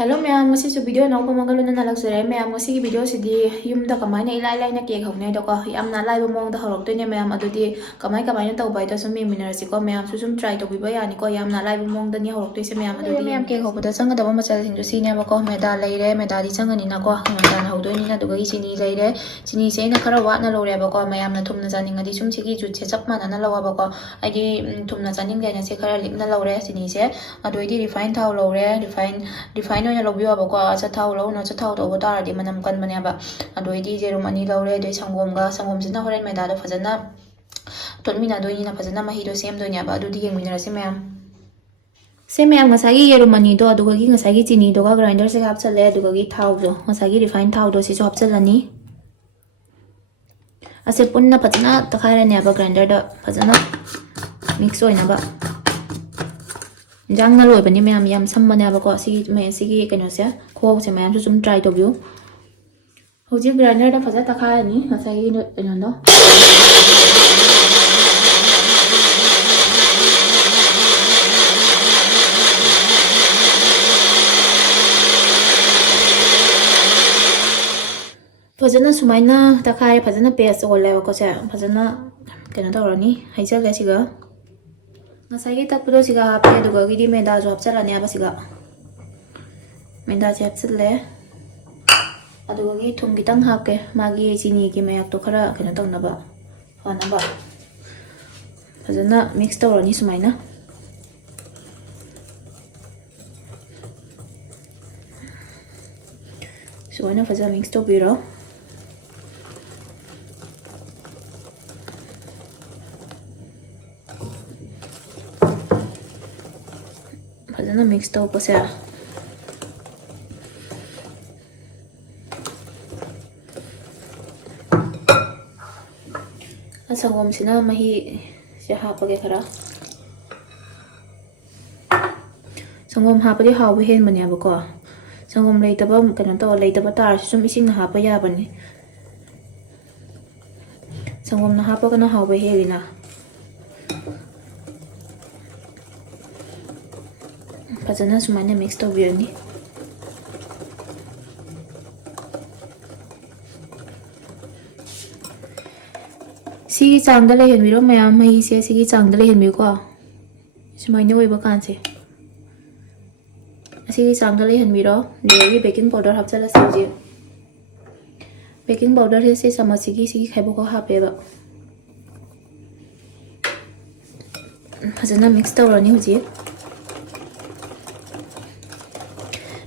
Hello ma'am मसीसु video नौबा मंगलुना नलक्सरे मैम मसीगी वीडियो सिदी युमदा कमायना इलाइ लाइना केक हौने दको यामना लाइबा मोंगदा हरक्तोइने मैम अदुदि कमायना तौबाइदा सुम मिमिनरसिको मैम सुम ट्राई तौबिबा यानिको यामना लाइबा मोंगदा नि हरक्तोइसे मैम अदुदि मैम केक हौबदा संगदबा मचल सिंजु सिनेबको मैदा लेरे मैदादि संगनिनाको मैदाना हौदोइनिना दुगई चिनी लेरे चिनी से ना खरा वाटना लोरेबको मैमना थुमना जानिंगदि सुम सिगी जुचे चप मानाना लवाबको आइदि थुमना जानिंगैना से खरा लिपना लौरे चिनी से अदुइदि रिफाइन थाव लौरे रिफाइन लौबियोबको चथाव लौना चथाव तौबा तारदि मनम कनबनेबा अदोइदि जेरुम अनि लौरे दoi संगोमसिना होरेन मैदादो फजना तोटमिनादोइनिना फजना महीदो सेमदोइनेबा अदुदि येंगमिनरसे मैम से मैम ngसागी येरुम अनिदो अदुगगी ngसागी चिनीदोगा ग्राइंडर से हापचले अदुगगी थावदो ngसागी रिफाइन थावदो सिसो हापचलनी असे पुन्ना फजना तखारनेबा ग्राइंडर दा फजना मिक्स होइनाबा जांगना लोइबनी मैम याम सम्बनेबको सिगी कइनोसे खोसे मैम सुम ट्राई तोबियो होजि ग्राइंडर दा फजा तखारनी ngसागी कइनोदो फजना सुमाइना तखारे फजना पेस्ट ओलेबको से फजना कइनो तौरनी हाइजले सिगा ngसागी तकपदो सिगा हापे दुगगी मैदा जो हापचलाने आबसिगा मैदा से हापचले अदुगगी थुम खितंग हापके मागी चीनी की मयाक तो खरा कइनो तौनबा फनबा फजना मिक्स तौरनी सुमाइना सुमाइना फजा मिक्स तौबिरो फजना मिक्स तौबसे संगोमसिना मही से हापगे खरा संगोम हापदि हाव हेन बनेबको संगोम लेतबा कनो तो लेतबा तार सुम इसिंग हापा याबने संगोम ना हापगना हाव हेलिना फजना सुमाइना मिक्स तौबिरनी सिगी चांगदा लेहनबिरो मैम मही से सिगी चांगदा लेहनबिको सुमाइना ओइबा कानसे सिगी चांगदा लेहनबिरो देगी बेकिंग पाउडर हापचला सिजी बेकिंग पाउडर से चमच सिगी खाइबको हापेबा फजना मिक्स तौरनी हुजी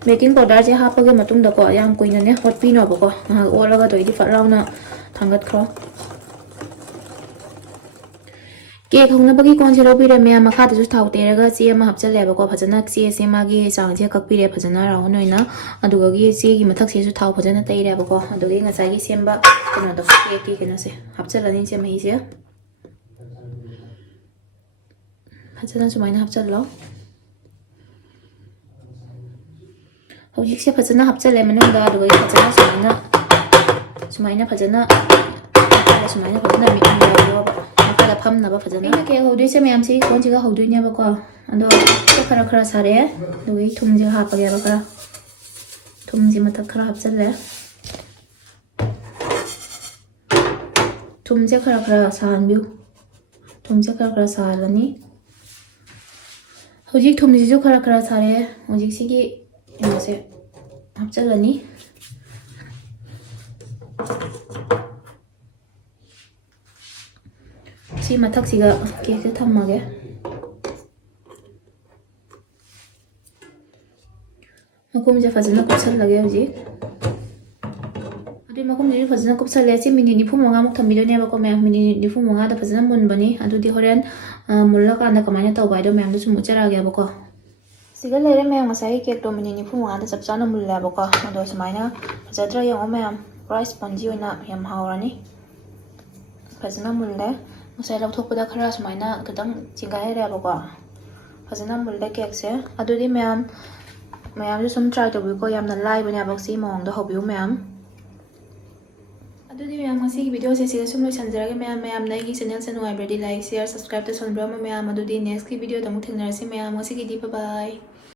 बेकिंग पाउडर से हापगे मतुंगदको याम कुइनने हॉटपिनोबको ओलगा तोइदि फराउना थांगतखरो केक हौनबगी कोनसे लौबिरे मैम मखादसु थाव तेरगा चे अमा हापचलेबको फजना चे से मागी चांगसे ककपिरे फजना राउन होइना अदुगगी चेगी मथकसेसु थाव फजना तैरेबको अदुगी ngसागी सेमबा कनोदो केक की कनोसे हापचलनी से मही से फजना सुमाइना हापचलो हौजिक से फजना हापचले मनुंगा अदुगगी फजना सुमाइना फजना मिलाइयो मखदा फमनबा फजना इन केक हौदोइसे मैम से कोनजिगा हौदोइनेबको अदो खरा खरा सारे दुगई थुमजे हापगेबा खरा थुमजे मथक खरा हापचले थुमजे खरा खरा साहनबिउ थुमजे खरा खरा साहलनी हौजिक थुमजिजु खरा खरा सारे हौजिक सिगी इनसे हापचलनी सी मथक सिगा केक से थम्मगे मकुम जे फजना कुसल लगे हौजी अदि मकुम जे फजना कुसल ले सी मिनिट निफु मंगा मुक थम्बिदोनेबको मैम मिनिट निफु मंगा दा फजना मुनबनी अदुदि होरेन मुल्ला कांदा कमायना तौबाइदो मैम दु मुचरागेबको सिगा लेरे मैम ngसाई केक तो मिनिट निफु मंगा दा चपचाना मुल्लाबको अदो समाइना फजद्रा यंगो मैम प्राइस पंजी होइना यम हावरानी फजना मुल्ले ngसाई लौथोकपदा खरा समाइना खतंग चिंगाइरेबको फजना मुल्ले केक से अदुदि मैम सुम ट्राई तौबिको यामना लाइबनेबक सी माongda हौबियो मैम अदुदि मैम ngasi वीडियो से सिगा सुम लोइसनजरगे मैम नैगी चैनल से नुआइब्रेडी लाइक शेयर सब्सक्राइब तो सोनब्रा मैम अदुदि नेक्स्ट की वीडियो तमु थेंगनारसी मैम ngasi की दी बाय बाय।